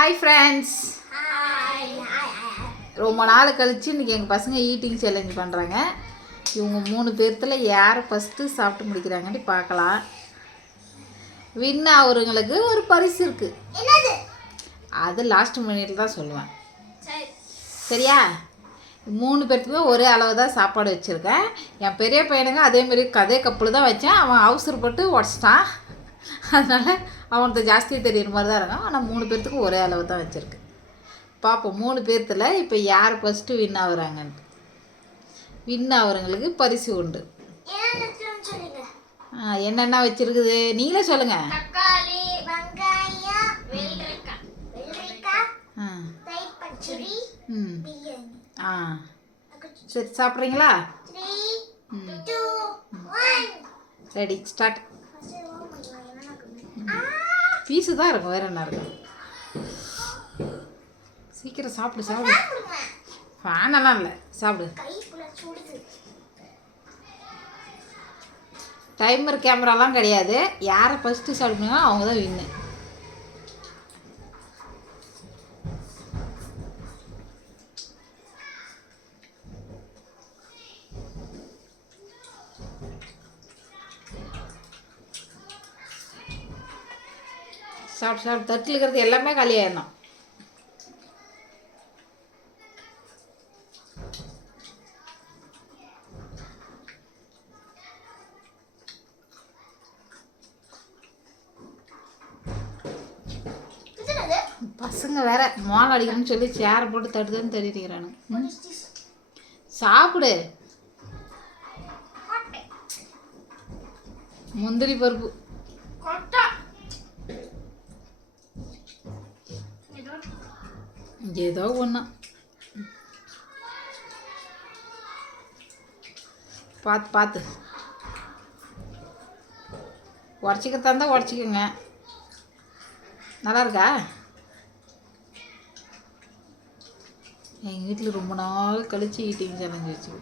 Hi friends. ரொம்ப நாள் கழிச்சு இன்றைக்கி எங்கள் பசங்க ஈட்டிங் சேலஞ்ச் பண்ணுறாங்க. இவங்க 3 பேர்த்தில் யார் ஃபஸ்ட்டு சாப்பிட்டு முடிக்கிறாங்கன்னு பார்க்கலாம். வின் அவருங்களுக்கு ஒரு பரிசு இருக்குது, அது லாஸ்ட் மினிட்ல தான் சொல்லுவேன். சரியா? 3 பேர்த்துக்குமே ஒரே அளவு தான் சாப்பாடு வச்சுருக்கேன். என் பெரிய பையனுங்க அதேமாரி கதை கப்பில் தான் வச்சேன். அவன் அவசரப்பட்டு உடச்சிட்டான். அதனால் அவனுக்கு ஜாஸ்தியாக தெரியுற மாதிரி தான் இருக்கும். ஆனால் 3 பேர்த்துக்கும் ஒரே அளவு தான் வச்சுருக்கு. பார்ப்போம் 3 பேர்த்தில் இப்போ யார் ஃபஸ்ட்டு வின் ஆகுறாங்கன்ட்டு. வின் ஆகுறவங்களுக்கு பரிசு உண்டு. என்னென்ன வச்சுருக்குது நீங்களே சொல்லுங்கள். தக்காளி, வெங்காயம், வெள்ளரிக்காய், தயிர் பச்சடி, பிரியாணி. சரி, சாப்பிட்றீங்களா? 3 2 1 ரெடி, ஸ்டார்ட். பீஸு தான் இருக்கும், வேறு என்ன இருக்கும்? சீக்கிரம் சாப்பிடு சாப்பிடு. ஃபேனெல்லாம் இல்லை, சாப்பிடு. டைமர் கேமராலாம் கிடையாது. யாரை ஃபஸ்ட்டு சாப்பிடுங்களோ அவங்க தான் வின்னு. சாப்பிட்டு சாப்பிட்டு தட்டில் இருக்கிறது எல்லாமே காலியாயிடணும். பசங்க வேற மோளம் அடிக்கணும்னு சொல்லி சேரை போட்டு தட்டுதுன்னு தெரிவிக்கிறானு. சாப்பிடு. முந்திரி பருப்பு ஏதோ ஒன்று பார்த்து பார்த்து உடச்சிக்கிறதா இருந்தால் உடச்சிக்கோங்க. நல்லா இருக்கா? எங்கள் வீட்டில் ரொம்ப நாள் கழிச்சு ஈட்டிங் சேலஞ்சு வச்சு.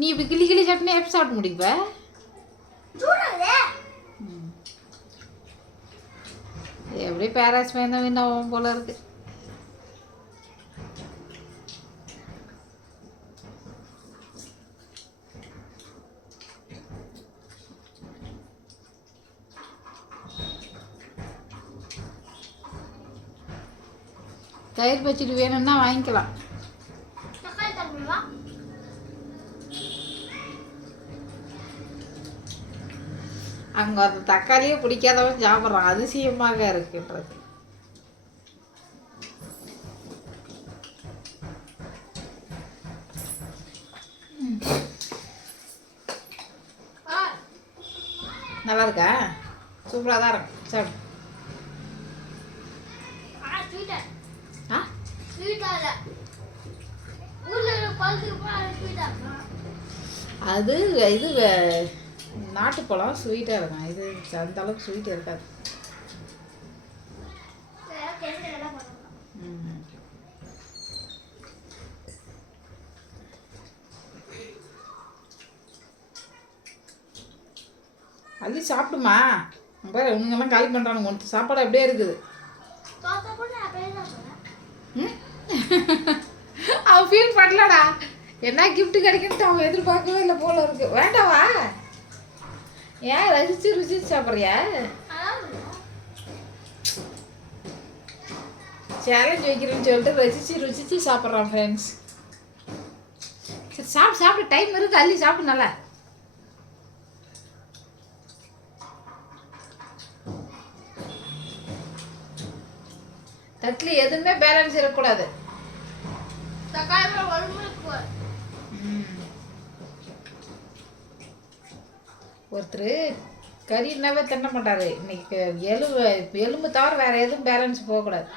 நீ இப்படி கிளி கிளி சாப்பிட்டே எப்படி சாப்பிட முடிப்ப? எப்படியே பேராஸ் வேணும் வின்னாவும் போல இருக்கு. தயிர் பச்சடி வேணும்னா வாங்கிக்கலாம். அங்கே அந்த தக்காளியே பிடிக்காதவன் சாப்பிட்றான், அதிசயமாக இருக்குன்றது. நல்லா இருக்கா? சூப்பராக தான் இருக்கும். சாப்பிடு. அது இது நாட்டுப்பழம் ஸ்வீட்டாக இருக்கும். இது அந்த அளவுக்கு ஸ்வீட் இருக்காது. அது சாப்பிடுமா பாரு, உங்கெல்லாம் காலி பண்ணுறானுங்க. ஒன்று சாப்பாடு அப்படியே இருக்குது. அவன் ஃபீல் பண்ணலடா, என்ன கிஃப்ட் கிடைக்குன்ட்டு அவன் எதிர்பார்க்கவே இல்லை போல இருக்கு. வேண்டாவா? ஏன் ரசிச்சு ருசிச்சு சாப்பிட்றியா? சேலஞ்ச் வைக்கிறேன்னு சொல்லிட்டு ரசிச்சு ருசிச்சு சாப்பிட்றான் ஃப்ரெண்ட்ஸ். சரி சாப்பிடு சாப்பிடு, டைம் இருக்கு, அள்ளி சாப்பிடு. நல்லா தட்டில் எதுவுமே பேலன்ஸ் இருக்கக்கூடாது. ஒருத்தர் கறினாவே தின்ன மாட்டார். இன்னைக்கு எலும்பு தவிர வேற எதுவும் பேலன்ஸ் போகக்கூடாது.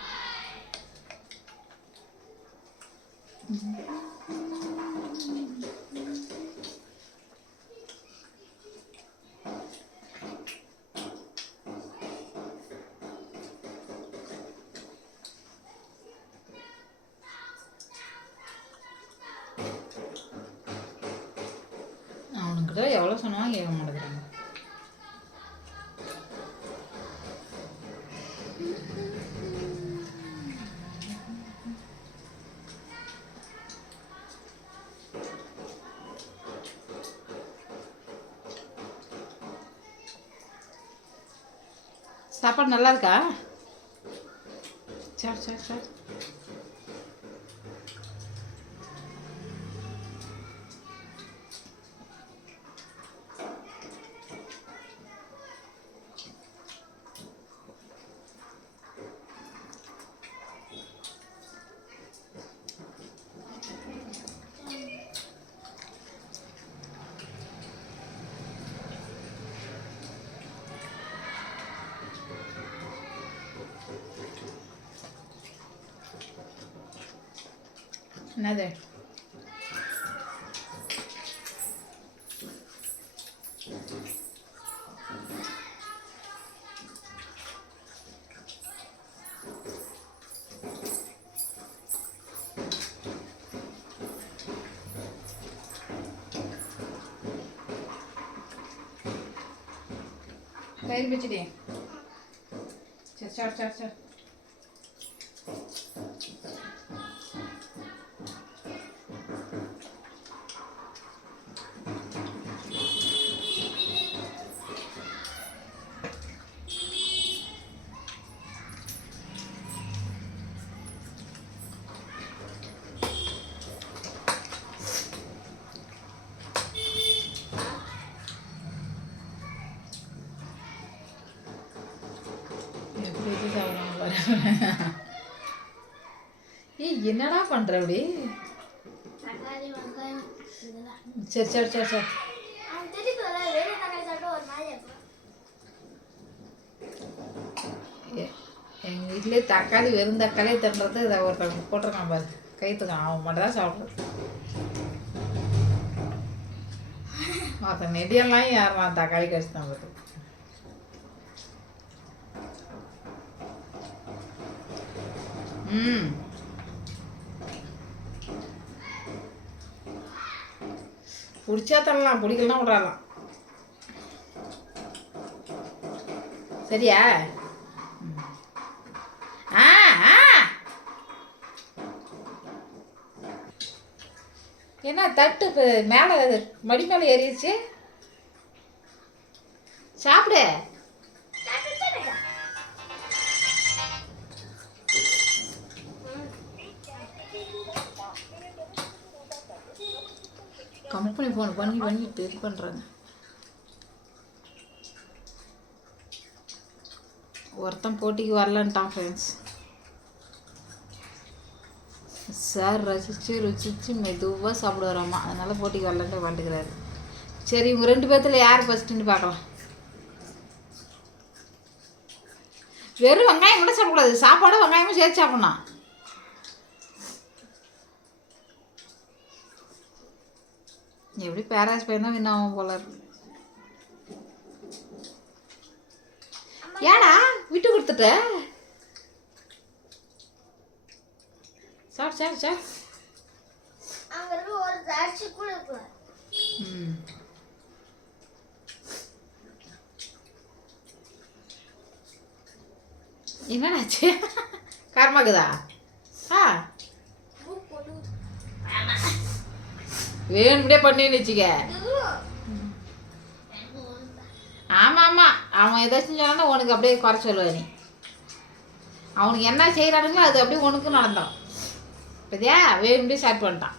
உங்ககிட்ட எவ்வளோ சொன்னாலும் கேட்க மாட்டேங்கிறாங்க. சாப்பாடு நல்லா இருக்கா? சரி சரி சரி. என்னது? தயிர் பச்சடி. சரி சரி சரி சரி. எப்படி வச்சு சாப்பிடுவாங்க பாரு. ஏய் என்னடா பண்ணுற அப்படி? தக்காளி வெங்காயம் இதெல்லாம் சரி சரி சரி சரி. அவன் தெரியுதுல வெறும் தக்காளி சாப்பிட்டு ஒரு மாதிரி இருக்கும். எங்கள் வீட்டிலே தக்காளி வெறும் தக்காளியே தின்றது இதை ஒருத்தவங்க போட்டிருக்கான் பாரு, கைத்துக்கான். அவன் மட்டும் தான் சாப்பிட்றது. மற்ற நெடியெல்லாம் யாரும் தக்காளி கழிச்சு தான் பார்த்து. ம் பிடிச்சா தரலாம், பிடிக்கலாம் விட்றாலாம். சரியா? ஆ ஆ என்ன தட்டு இப்போ மேலே மடி மேலே ஏறிடுச்சு? சாப்பிடு. கம்பெனி ஃபோன் பண்ணிட்டு இது பண்ணுறாங்க. ஒருத்தன் போட்டிக்கு வரலன்ட்டான் ஃப்ரெண்ட்ஸ். சார் ருசிச்சு மெதுவாக சாப்பிடுவாராம்மா, அதனால் போட்டிக்கு வரலன்ட்டு வந்துக்கிறாரு. சரி, இவங்க 2 பேர்த்தில் யார் ஃபஸ்ட்டுன்னு பார்க்கலாம். வெறும் வெங்காயம் கூட சாப்பிடக்கூடாது, சாப்பாடு வெங்காயமும் சேர்த்து சாப்பிட்ணும். எப்படி பேராஸ் பையன் தான் வின்னாவும் போல இருக்கு. ஏடா விட்டு கொடுத்துட்ட? Sir sir sir. அங்க இருக்க ஒரு அரிசி கூட இருக்கு. என்னடாச்சு? காரமாக்குதா? ஆ வேணும்டே பண்ணின்னு வச்சுக்க. ஆமாம் ஆமாம், அவன் ஏதாச்சும் சொன்னா உனக்கு அப்படியே குறை சொல்லுவ நீ. அவனுக்கு என்ன செய்கிறானுங்களோ அது அப்படியே உனக்கும் நடந்தான். இப்போதையா வேணும்டே ஸ்டார்ட் பண்ணிட்டான்.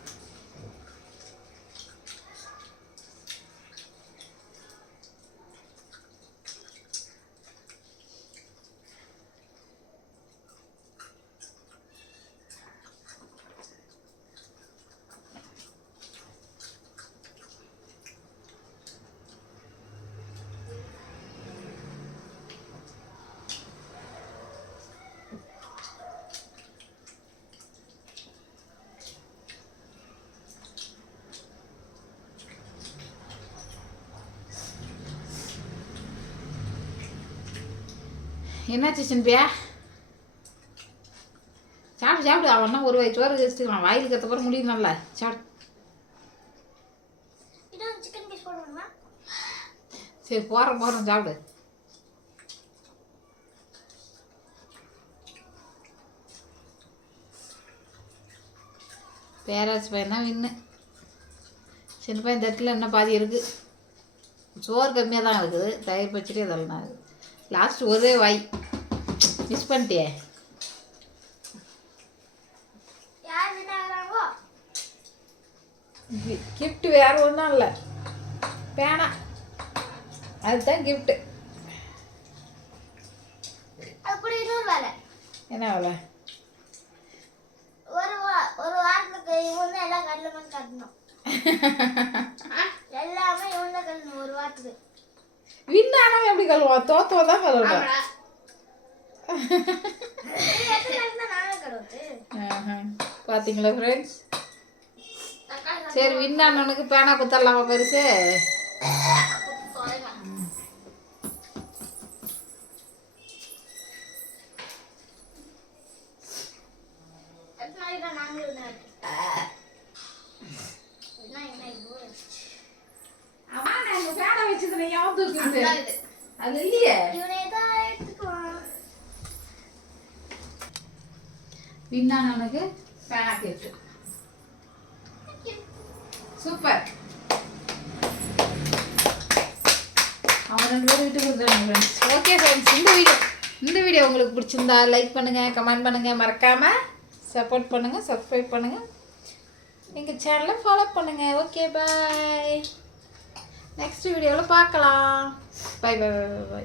என்னாச்சு சின்பியா? சாப்பிடு சாப்பிடு. அவன்னா ஒரு வாய் சோறு வச்சுக்கலாம், வாயில் கற்ற போகிற முடியும். நல்லா சாப்பிடு. இதான் சிக்கன் மைனஸ் போடுறோம்னா சரி போகிறோம் சாப்பிடு. பேராசி பையன் தான் வின்னு. சின்ன பையன் தட்டில் இன்னும் பாதி இருக்குது. சோறு கம்மியாக தான் இருக்குது. தயிர் பச்சடி அதெல்லாம் இருக்குது. லாஸ்ட் ஒரே வாய் மிஸ் பண்ணிட்டியே. யார் வின் ஆகுறாங்களோ கிஃப்ட் வேறு ஒன்றும் இல்லை, பேனா. அதுதான் கிஃப்ட்டு. அப்படி இன்னொரு வேலை. என்ன வேலை? ஒரு வாரத்துக்கு இவன் தான் எல்லாம் கடலுமே கட்டணும். எல்லாமே இவன் தான் கட்டணும் ஒரு வாரத்துக்கு. வின் ஆனால் எப்படி கழுவான்? தோத்தோ தான் கழுவுறேன். நானே கழுவுது. பார்த்தீங்களா ஃப்ரெண்ட்ஸ்? சரி வின் ஆனவனுக்கு பேனா குத்தரலாமா பெருசு? பேனா வச்சுக்கிறேன், யாவது இருக்குது அது இல்லையே. வின் ஆனவனுக்கு பேனா கேட்டு. சூப்பர். அவன் 2 பேரும் விட்டு கொடுத்துருவாங்க ஃப்ரெண்ட்ஸ். ஓகே ஃப்ரெண்ட்ஸ், இந்த வீடியோ உங்களுக்கு பிடிச்சிருந்தா லைக் பண்ணுங்கள், கமெண்ட் பண்ணுங்கள், மறக்காமல் சப்போர்ட் பண்ணுங்கள், சப்ஸ்கிரைப் பண்ணுங்கள், எங்கள் சேனலை ஃபாலோ பண்ணுங்கள். Okay bye. நெக்ஸ்ட் வீடியோவில் பார்க்கலாம். Bye bye bye by.